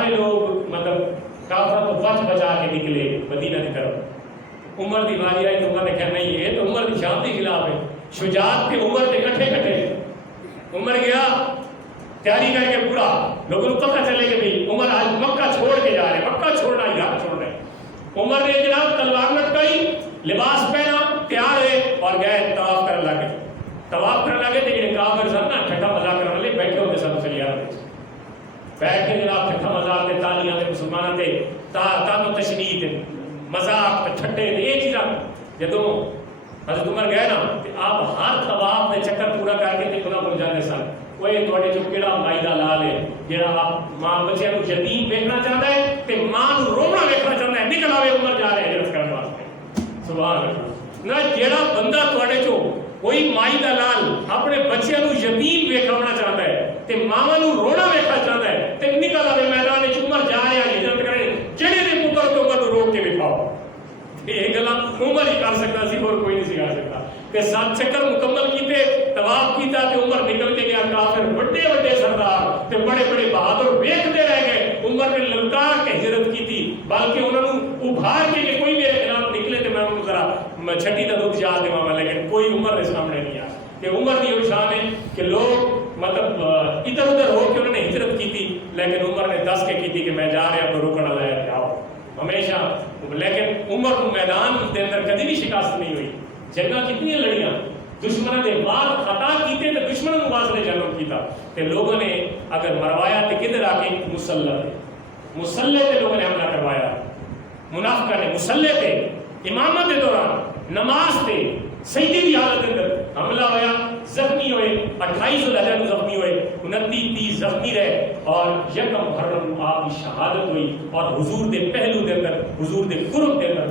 سارے لوگ مطلب کافر تو بچ بچا کے نکلے مدینہ کی طرف. عمر دی باری آئی تو عمر نے کہا نہیں یہ تو عمر دی شان کے خلاف ہے. شجاعت کے عمر کے کٹھے کٹھے عمر گیا تیاری کر کے پورا لوگوں کو پتہ چلے کہ بھئی عمر آج مکہ چھوڑ کے جا رہے ہیں, مکہ چھوڑنا یاد چھوڑ رہے ہیں. عمر نے جناب تلوار لٹکائی, لباس پہنا, تیار ہوئے اور گئے طواف کرنے لگے. طواف کرنے لگے لیکن کافر سب نا ٹھٹا مذاق کرنے والے بیٹھے ہوتے سب چلے آتے بیٹھ کے جناب ٹھٹا مذاق کے تالیاں دے مسلمانوں کے تان و تشنید مذاق ٹھٹے یہ چیزاں جدوں حضرت عمر گئے نا تو آپ ہر طواف میں چکر پورا کر کے تے خدا بول جاتے سن وہ تھوڑے جو کیڑا مائی دا لال ہے جہاں آپ ماں بچیاں کو یتیم ویکھنا چاہتا ہے تے ماں کو رونا ویکھنا چاہتا ہے نکل آوے عمر جا رہے ہیں ہجرت کرنے واسطے. سبحان اللہ. نہ جیڑا بندہ تھوڑے چو کوئی مائی دا لال اپنے بچیاں کو یتیم ویکھاونا چاہتا ہے تے ماواں نو رونا ویکھنا چاہتا ہے تے نکل آوے میدان وچ عمر جا رہے ہیں ہجرت کرے جڑے دے پتر تو عمر روک کے ویکھاؤ. یہ گلا عمر ہی کر سکتا سی اور کوئی نہیں کر سکتا کہ 7 چکر مکمل کیتے طواف کیتا تے عمر نکل کے گیا. کافر بڑے بڑے سردار تے بڑے بڑے بہادر ویکھتے رہ گئے. عمر نے للکار کے ہجرت کی تھی بلکہ انہوں نے ابھار کے کہ کوئی میرے خلاف نکلے تے میں انہوں ذرا چھٹی دا دودھ یاد دیواں لیکن کوئی عمر کے سامنے نہیں آیا. کہ عمر کی وہ شان ہے کہ لوگ مطلب ادھر ادھر ہو کے انہوں نے ہجرت کی تھی لیکن عمر نے دس کے کی تھی کہ میں جا رہا ہوں روکنا لایا جاؤ ہمیشہ. لیکن عمر کو میدان کے اندر کبھی بھی شکست نہیں ہوئی. جنگاں کتنی لڑیاں دشمنوں کے بعد خطا کیتے تو دشمنوں کو واسطے جنم کیتا تے لوگوں نے اگر مروایا تو کدھر آ کے مسلح تے لوگوں نے حملہ کروایا. منافقہ نے مسلح تے امامت کے دوران نماز تے سجدے کی حالت کے اندر حملہ ہویا, زخمی ہوئے. 28 ذوالحجہ کو زخمی ہوئے, 29-30 زخمی رہے اور یکم محرم آپ کی شہادت ہوئی اور حضور دے پہلو دے اندر حضور دے قرب دے اندر